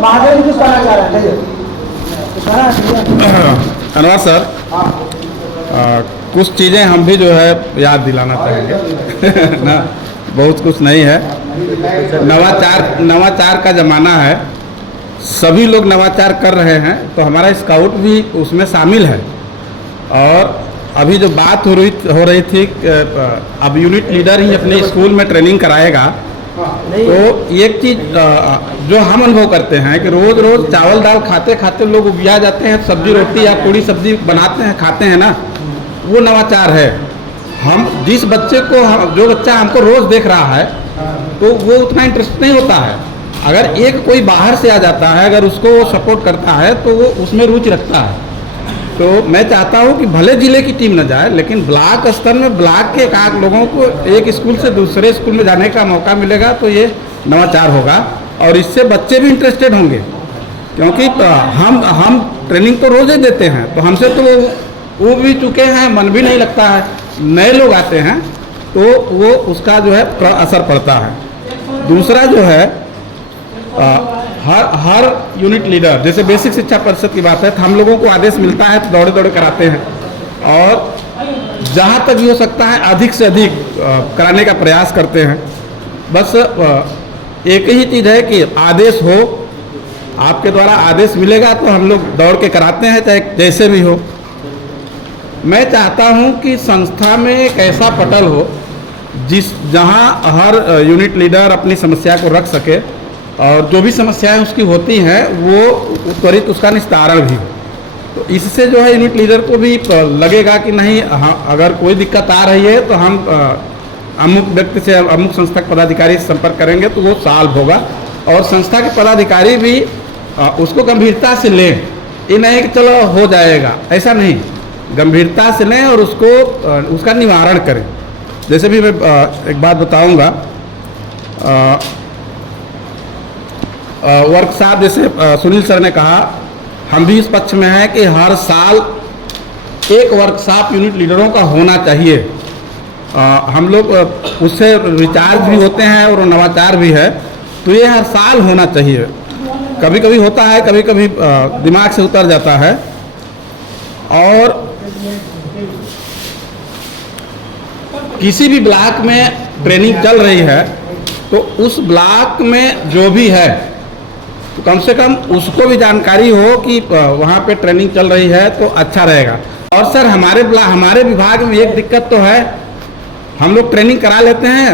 महादेव कुछ कहना चाह रहे हैं? अनवर सर, कुछ चीज़ें हम भी जो है याद दिलाना चाहेंगे ना, बहुत कुछ नहीं है। नवाचार का ज़माना है, सभी लोग नवाचार कर रहे हैं, तो हमारा स्काउट भी उसमें शामिल है। और अभी जो बात हो रही थी अब यूनिट लीडर ही अपने स्कूल में ट्रेनिंग कराएगा, तो एक चीज़ जो हम अनुभव करते हैं कि रोज़ रोज़ चावल दाल खाते खाते लोग उबिया जाते हैं, सब्जी रोटी या पूरी सब्जी बनाते हैं खाते हैं ना, वो नवाचार है। हम जिस बच्चे को जो बच्चा हमको रोज़ देख रहा है तो वो उतना इंटरेस्ट नहीं होता है। अगर एक कोई बाहर से आ जाता है, अगर उसको सपोर्ट करता है तो वो उसमें रुचि रखता है। तो मैं चाहता हूँ कि भले ज़िले की टीम न जाए, लेकिन ब्लॉक स्तर में ब्लॉक के एक लोगों को एक स्कूल से दूसरे स्कूल में जाने का मौका मिलेगा, तो ये नवाचार होगा और इससे बच्चे भी इंटरेस्टेड होंगे। क्योंकि हम ट्रेनिंग तो रोज़ ही देते हैं, तो हमसे तो वो भी चुके हैं, मन भी नहीं लगता है। नए लोग आते हैं तो वो उसका जो है असर पड़ता है। दूसरा जो है हर यूनिट लीडर, जैसे बेसिक शिक्षा परिषद की बात है, तो हम लोगों को आदेश मिलता है तो दौड़े दौड़े कराते हैं, और जहाँ तक भी हो सकता है अधिक से अधिक कराने का प्रयास करते हैं। बस एक ही चीज़ है कि आदेश हो, आपके द्वारा आदेश मिलेगा तो हम लोग दौड़ के कराते हैं, चाहे जैसे भी हो। मैं चाहता हूं कि संस्था में एक ऐसा पटल हो जहां हर यूनिट लीडर अपनी समस्या को रख सके, और जो भी समस्याएं उसकी होती हैं वो त्वरित उसका निस्तारण भी हो। तो इससे जो है यूनिट लीडर को भी लगेगा कि नहीं, अगर कोई दिक्कत आ रही है तो हम अमुक व्यक्ति से, अमुक संस्था के पदाधिकारी से संपर्क करेंगे तो वो सॉल्व होगा। और संस्था के पदाधिकारी भी उसको गंभीरता से लें, ये नहीं कि चलो हो जाएगा, ऐसा नहीं, गंभीरता से लें और उसका निवारण करें। जैसे भी मैं एक बात बताऊंगा, वर्कशॉप जैसे सुनील सर ने कहा, हम भी इस पक्ष में हैं कि हर साल एक वर्कशॉप यूनिट लीडरों का होना चाहिए। हम लोग उससे रिचार्ज भी होते हैं और नवाचार भी है, तो ये हर साल होना चाहिए। कभी कभी होता है, कभी कभी दिमाग से उतर जाता है। और किसी भी ब्लॉक में ट्रेनिंग चल रही है तो उस ब्लॉक में जो भी है तो कम से कम उसको भी जानकारी हो कि वहाँ पे ट्रेनिंग चल रही है, तो अच्छा रहेगा। और सर हमारे विभाग में एक दिक्कत तो है, हम लोग ट्रेनिंग करा लेते हैं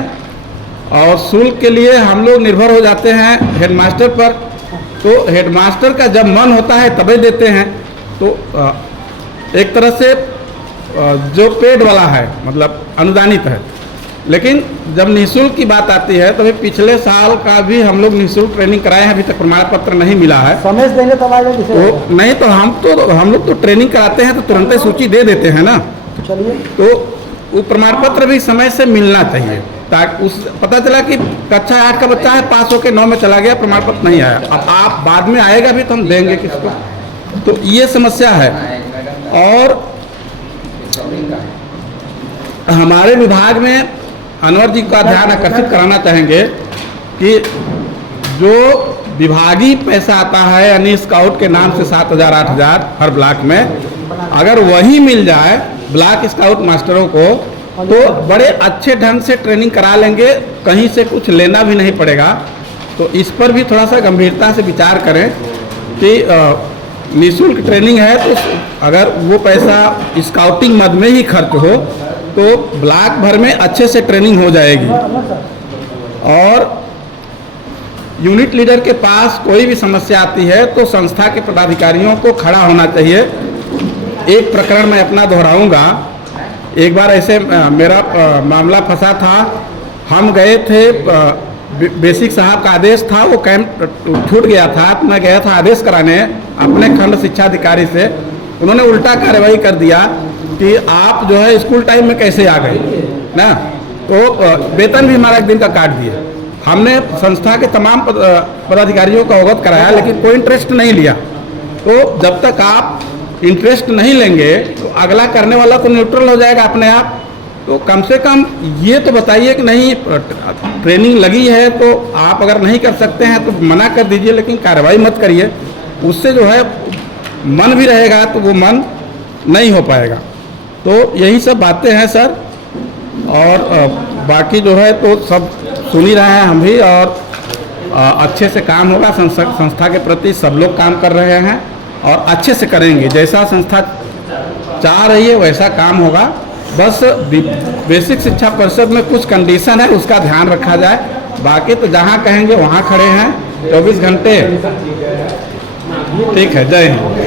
और शुल्क के लिए हम लोग निर्भर हो जाते हैं हेडमास्टर पर। तो हेडमास्टर का जब मन होता है तभी देते हैं। तो एक तरह से जो पेड वाला है, मतलब अनुदानित है, लेकिन जब निःशुल्क की बात आती है तो भी पिछले साल का भी हम लोग निःशुल्क ट्रेनिंग कराए हैं, अभी तक प्रमाण पत्र नहीं मिला है। समय देंगे तब आएगा तो नहीं, तो हम लोग तो ट्रेनिंग कराते हैं तो तुरंत ही सूची दे देते हैं ना। चलिए, तो वो प्रमाण पत्र भी समय से मिलना चाहिए, ताकि पता चला कि कक्षा 8 का बच्चा है, पास होकर 9 में चला गया, प्रमाण पत्र नहीं आया। अब आप बाद में आएगा भी तो हम देंगे किसको, तो ये समस्या है। और हमारे विभाग में अनवर जी का ध्यान आकर्षित कराना चाहेंगे कि जो विभागीय पैसा आता है, यानी स्काउट के नाम से 7,000 8,000 हर ब्लॉक में, अगर वही मिल जाए ब्लॉक स्काउट मास्टरों को तो बड़े अच्छे ढंग से ट्रेनिंग करा लेंगे, कहीं से कुछ लेना भी नहीं पड़ेगा। तो इस पर भी थोड़ा सा गंभीरता से विचार करें कि निःशुल्क ट्रेनिंग है, तो अगर वो पैसा स्काउटिंग मद में ही खर्च हो तो ब्लॉक भर में अच्छे से ट्रेनिंग हो जाएगी। और यूनिट लीडर के पास कोई भी समस्या आती है तो संस्था के पदाधिकारियों को खड़ा होना चाहिए। एक प्रकरण मैं अपना दोहराऊंगा। एक बार ऐसे मेरा मामला फंसा था, हम गए थे, बेसिक साहब का आदेश था, वो कैंप छूट गया था, तो मैं गया था आदेश कराने अपने खंड शिक्षा अधिकारी से। उन्होंने उल्टा कार्रवाई कर दिया कि आप जो है स्कूल टाइम में कैसे आ गए ना, तो वेतन भी हमारा 1 दिन का काट दिए। हमने संस्था के तमाम पदाधिकारियों का अवगत कराया, लेकिन कोई इंटरेस्ट नहीं लिया। तो जब तक आप इंटरेस्ट नहीं लेंगे तो अगला करने वाला तो न्यूट्रल हो जाएगा अपने आप। तो कम से कम ये तो बताइए कि नहीं, ट्रेनिंग लगी है तो आप अगर नहीं कर सकते हैं तो मना कर दीजिए, लेकिन कार्रवाई मत करिए। उससे जो है मन भी रहेगा तो वो मन नहीं हो पाएगा। तो यही सब बातें हैं सर, और बाकी जो है तो सब सुन ही रहे हैं हम भी, और अच्छे से काम होगा। संस्था के प्रति सब लोग काम कर रहे हैं और अच्छे से करेंगे। जैसा संस्था चाह रही है वैसा काम होगा। बस बेसिक शिक्षा परिषद में कुछ कंडीशन है, उसका ध्यान रखा जाए। बाकी तो जहाँ कहेंगे वहाँ खड़े हैं 24 घंटे। ठीक है, जय हिंद।